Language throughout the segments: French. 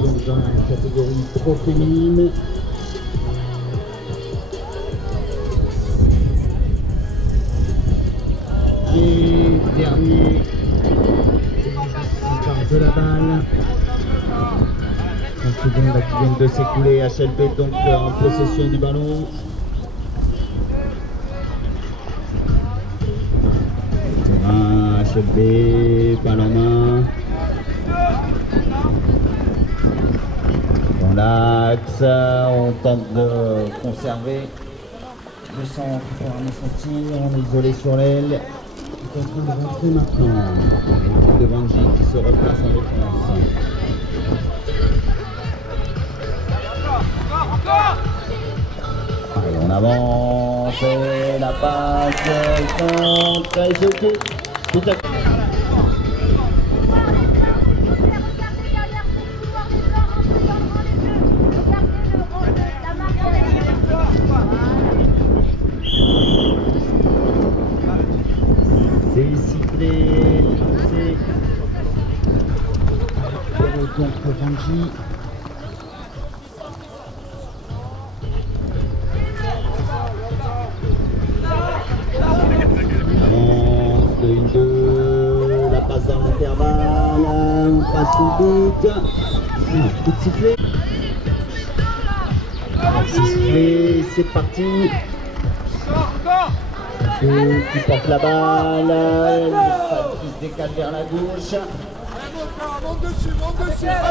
donc dans la catégorie pro féminine. Et dernier de la balle. 30 secondes qui viennent de s'écouler. HLB donc en possession du ballon. Terrain, HLB, balle en main. Dans l'axe, on tente de conserver le centre pour armer son tir. On est isolé sur l'aile. Il est en train de rentrer maintenant. L'équipe de Vanji qui se replace en défense. Allez, on avance, et la passe, le centre, et c'est ok. Tout à fait. C'est sifflé, c'est donc Vanji. La passe dans l'intervalle, on passe au but. Coup de sifflet. C'est sifflé, c'est parti. Qui porte la balle, qui se décale vers la gauche.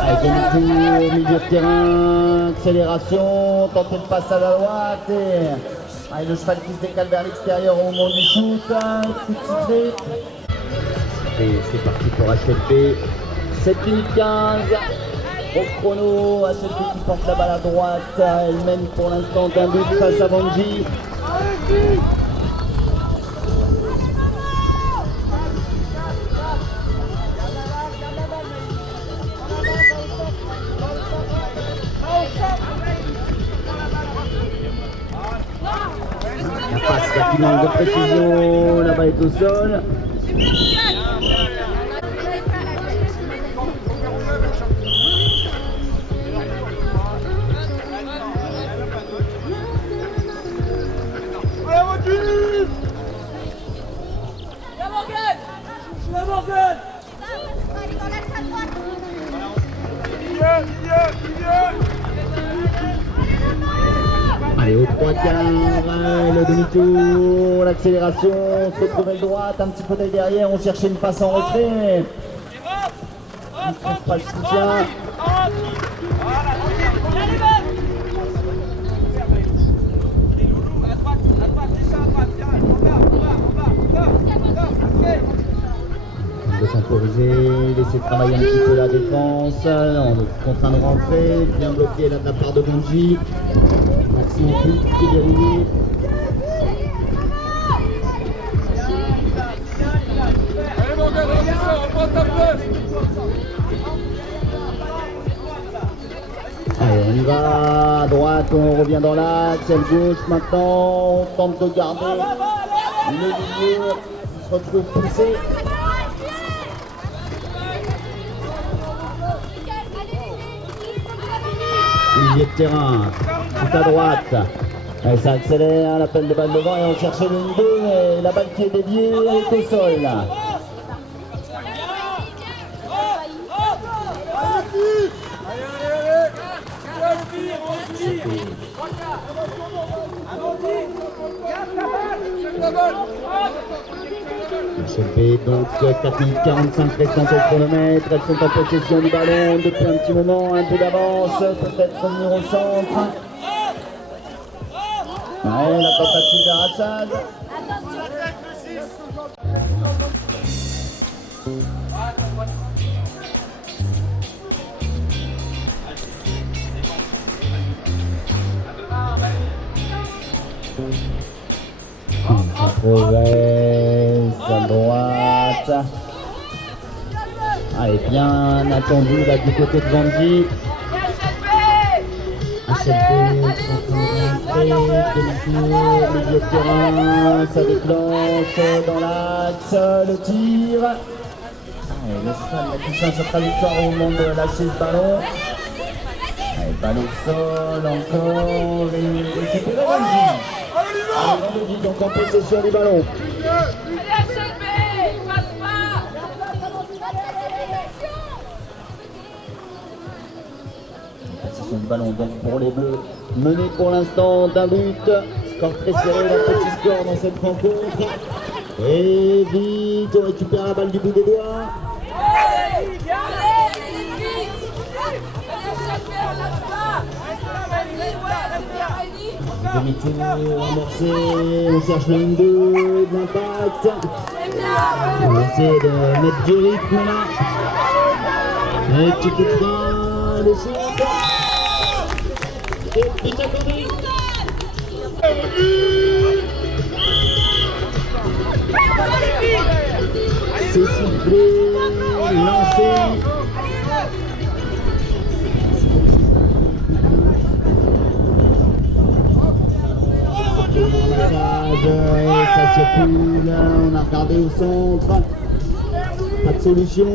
Avec demi-tour, milieu de terrain, accélération, tenter de passe à la droite. Et le cheval qui se décale vers l'extérieur au moment du shoot. Coup de sifflet. Et c'est parti pour HLP. 7 minutes 15 au chrono. HLP qui porte la balle à droite. Elle mène pour l'instant d'un but face à Vanji. La passe qui manque de précision. La balle est au sol. Allez, au 3 quarts, le demi-tour, l'accélération, on se retrouve à droite, un petit peu d'œil derrière, on cherchait une passe en retrait. On ne trouve pas le soutien. De temporiser, laisser travailler un petit peu la défense, on est contraint de rentrer, bien bloqué là de la part de Vanji. Maxime qui est verrouillé. Allez, on y va, à droite, on revient dans l'axe, aile gauche maintenant, on tente de garder le milieu, il se retrouve poussé. Milieu de terrain, tout à droite. Et ça accélère, l'appel de balle devant et on cherchait le niveau et la balle qui est déviée, elle est au sol. HLP, donc 4 minutes 45 restantes au chronomètre, elles sont en possession du ballon depuis un petit moment, un peu d'avance, peut-être revenir au centre. Ouais, la tentative d'arrachage. On progresse à droite. Allez, bien attendu là du côté de Vanji. Demi-tour, milieu de terrain, ça déclenche dans l'axe, le tir. Allez, le cheval, la puissance sur trajectoire au moment de lâcher ce ballon. Balle au sol, encore, et récupéré Randy. Allez, Randy, donc en possession du ballon. Possession du ballon donc pour les Bleus, mené pour l'instant d'un but. Score très serré, un petit score dans cette rencontre. Et vite, on récupère la balle du bout des doigts. Demi-tour amorcé, on cherche le 1-2, de l'impact. On va essayer de mettre du rythme là. Et petit coup de frein, le centre. Et puis ça commence. C'est sifflé, lancé. Ça circule, on a regardé au centre, pas de solution.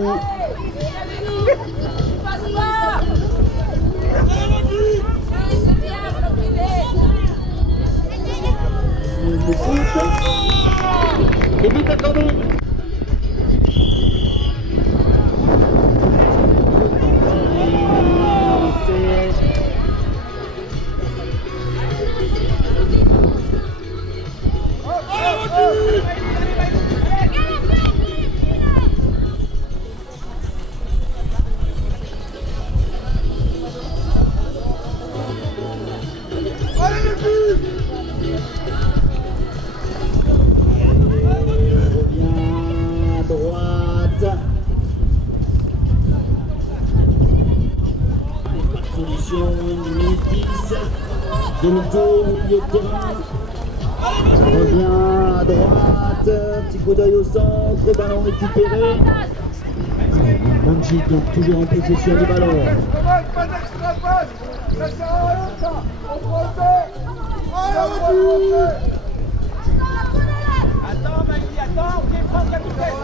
Le foot, et but accordé. Demi-tour, milieu de terrain. Ça revient à droite. Petit coup d'œil au centre. Ballon récupéré. Banji donc toujours en possession du ballon. Pas d'extra passe. Ça sert à rien ça. On prend le fait. Attends Magui, attends. Ok, prends le capitaine.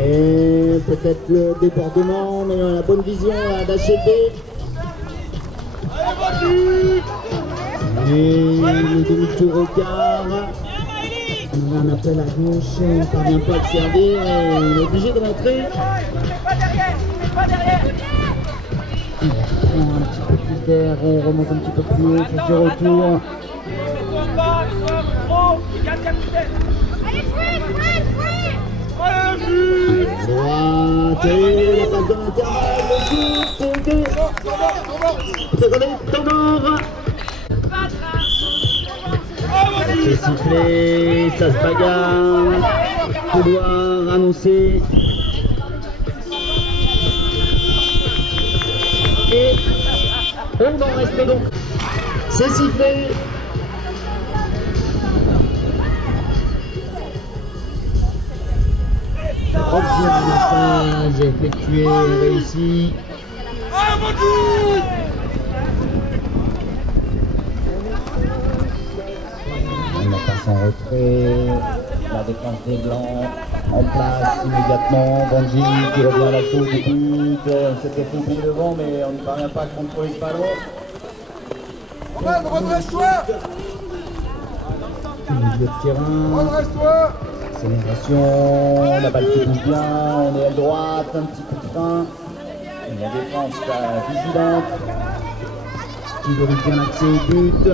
Et peut-être le débordement, mais la bonne vision d'HLB. Et le demi-tour au quart. On a un appel à gauche, on ne parvient pas à le servir et on est obligé de rentrer. On prend un petit peu plus d'air, on remonte un petit peu plus haut sur ce retour. Droite, et la passe dans l'intervalle, le shoot, Tonor. C'est sifflé, ça se bagarre, couloir annoncé. Et on en reste donc. C'est sifflé. Message effectué, réussi. On la passe en retrait. La défense des Blancs en place immédiatement. Banji qui revient à la faute du but. On s'était coupé devant, mais on ne parvient pas à contrôler ce ballon. Redresse-toi. Milieu de terrain. Redresse-toi. Accélération, la balle qui bouge bien, on est à droite, un petit coup de frein. La défense vigilante, qui vérifie bien l'accès au but. Le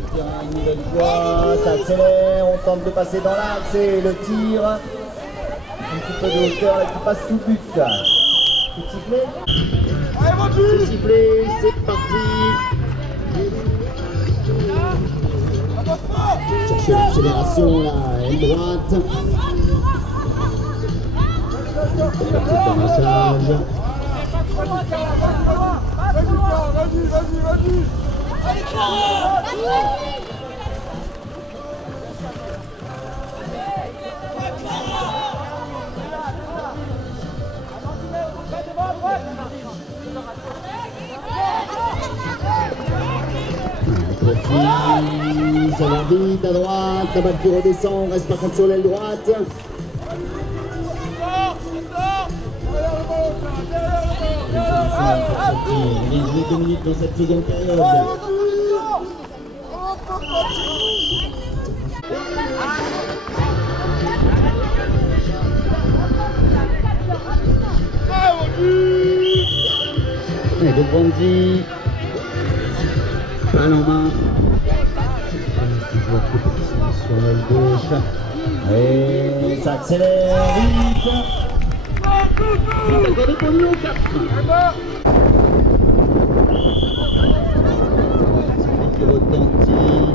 terrain une nouvelle fois, ça accélère, on tente de passer dans l'axe et le tir. Un petit peu de hauteur et qui passe sous but. Coup de sifflet. C'est sifflé, c'est parti. Chercher l'accélération là, aile droite. Petit ramassage. Vas-y. Ça va vite à droite, la balle qui redescend, on reste par contre sur l'aile droite. Il est joué 2 minutes dans cette seconde période. Et de Bonzi, balle en main. Toujours plus petit sur l'aile gauche. Et ça accélère vite. Accordé pour Lyon 4. Qui retentit.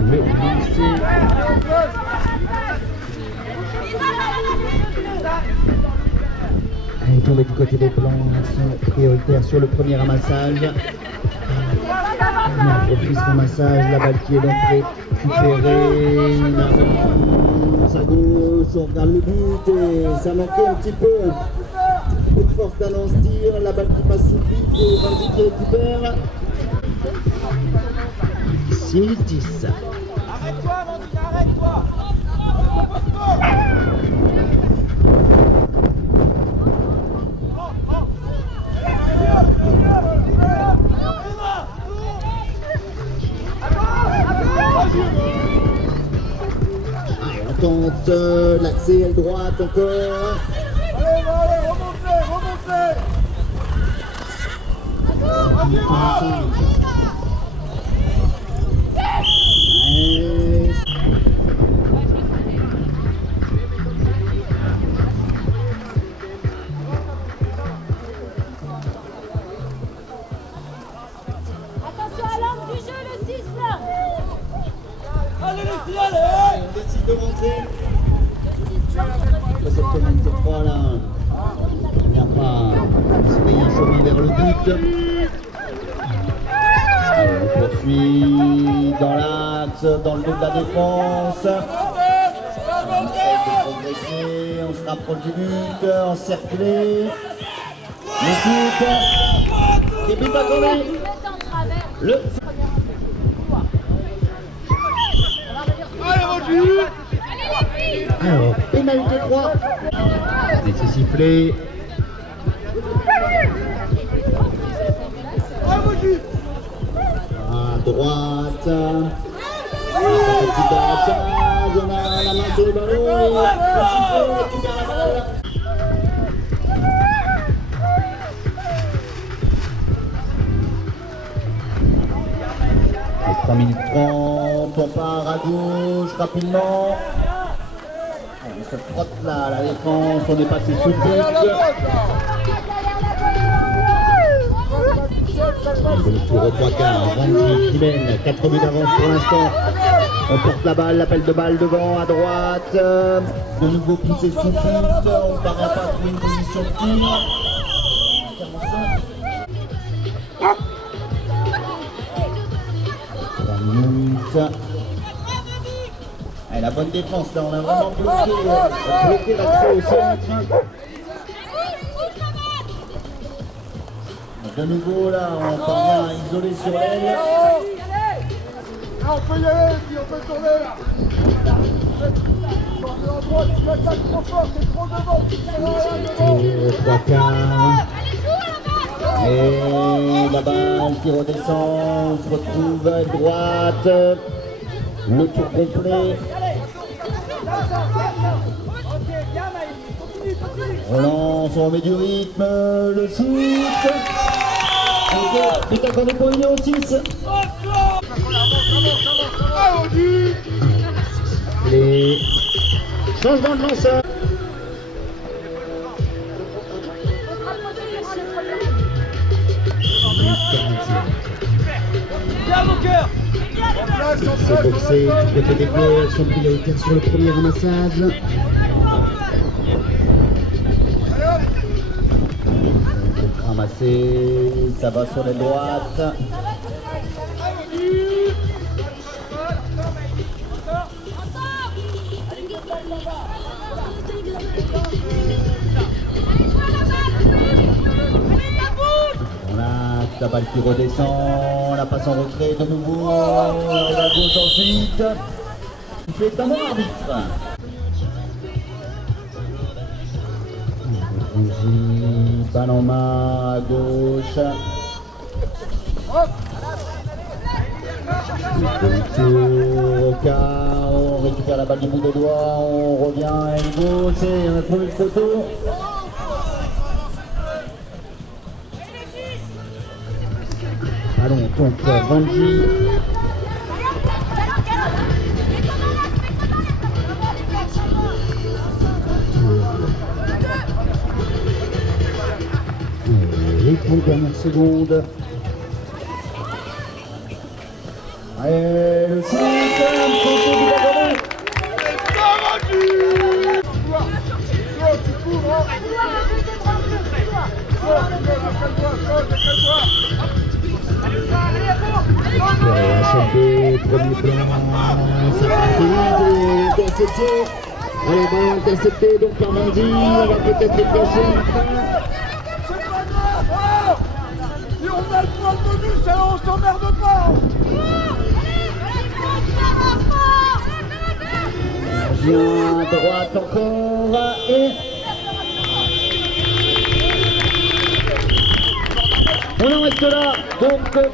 Le lancer. Elle est tombée du côté des Blancs, action prioritaire sur le premier ramassage. On profite ce ramassage, la balle qui est d'entrée récupérée, une avance à gauche, on regarde le but et ça manquait un petit peu de force dans ce tir, la balle qui passe sous le but et Vanzi qui récupère. 6 minutes 10. Arrête-toi, Vandine, arrête-toi. On tente l'accès aile droite encore. Allez, remontez, remontez. Attention à l'angle du jeu, le 6 là. Allez, les filles, allez. On décide de rentrer. Cette commune de 3 là, on ne vient pas se payer un chemin vers le but. Allez, on poursuit dans l'axe, dans le dos de la défense. On essaie de progresser, on se rapproche du but, encerclé. Le shoot, qui est but accordé. Le... Allez, Roger. Alors, pénalité 3. Et c'est sifflé. Allez, Roger. À droite. Petit barrage, on a la main sur le ballon et le sifflet récupère la balle. 3 minutes 30, on part à gauche rapidement. On se frotte là, la défense, on est passé sous le but. Le tour au 3 quarts, Vanzi qui mène, 4 buts d'avance pour l'instant. On porte la balle, l'appel de balle devant à droite. De nouveau poussé sous but, on ne parvient pas à trouver une position de tir. Et la bonne défense, là on a vraiment bloqué l'accès au centre. De nouveau là, on parvient à isoler sur l'aile. Là, on peut y aller, puis on peut tourner là. En droite, tu l'attaques trop fort, c'est trop devant. Et 3 quarts. Et la balle qui redescend, on se retrouve à droite. Le tour complet. On lance, on met du rythme, le shoot. But accordé pour Union 6. Les changements de lanceur. C'est boxé du côté des Bleus, elles sont prioritaires sur le premier ramassage. Ramasser, ça va sur les droites. La balle qui redescend, la passe en retrait de nouveau, la gauche ensuite. Il fait un bon arbitre. Angie, balle en main à gauche. On récupère la balle du bout des doigts, on revient à une gauche et on a trouvé le photo. Allons, donc Vanji. Les 30 dernières secondes. Allez, le shoot, premier plan, interception. Allez, ballon intercepté donc par Vanji, on va peut-être les cacher. C'est pas grave. Et on a le point de bonus, alors on s'emmerde pas. Bien, droite encore et... On en reste là, donc...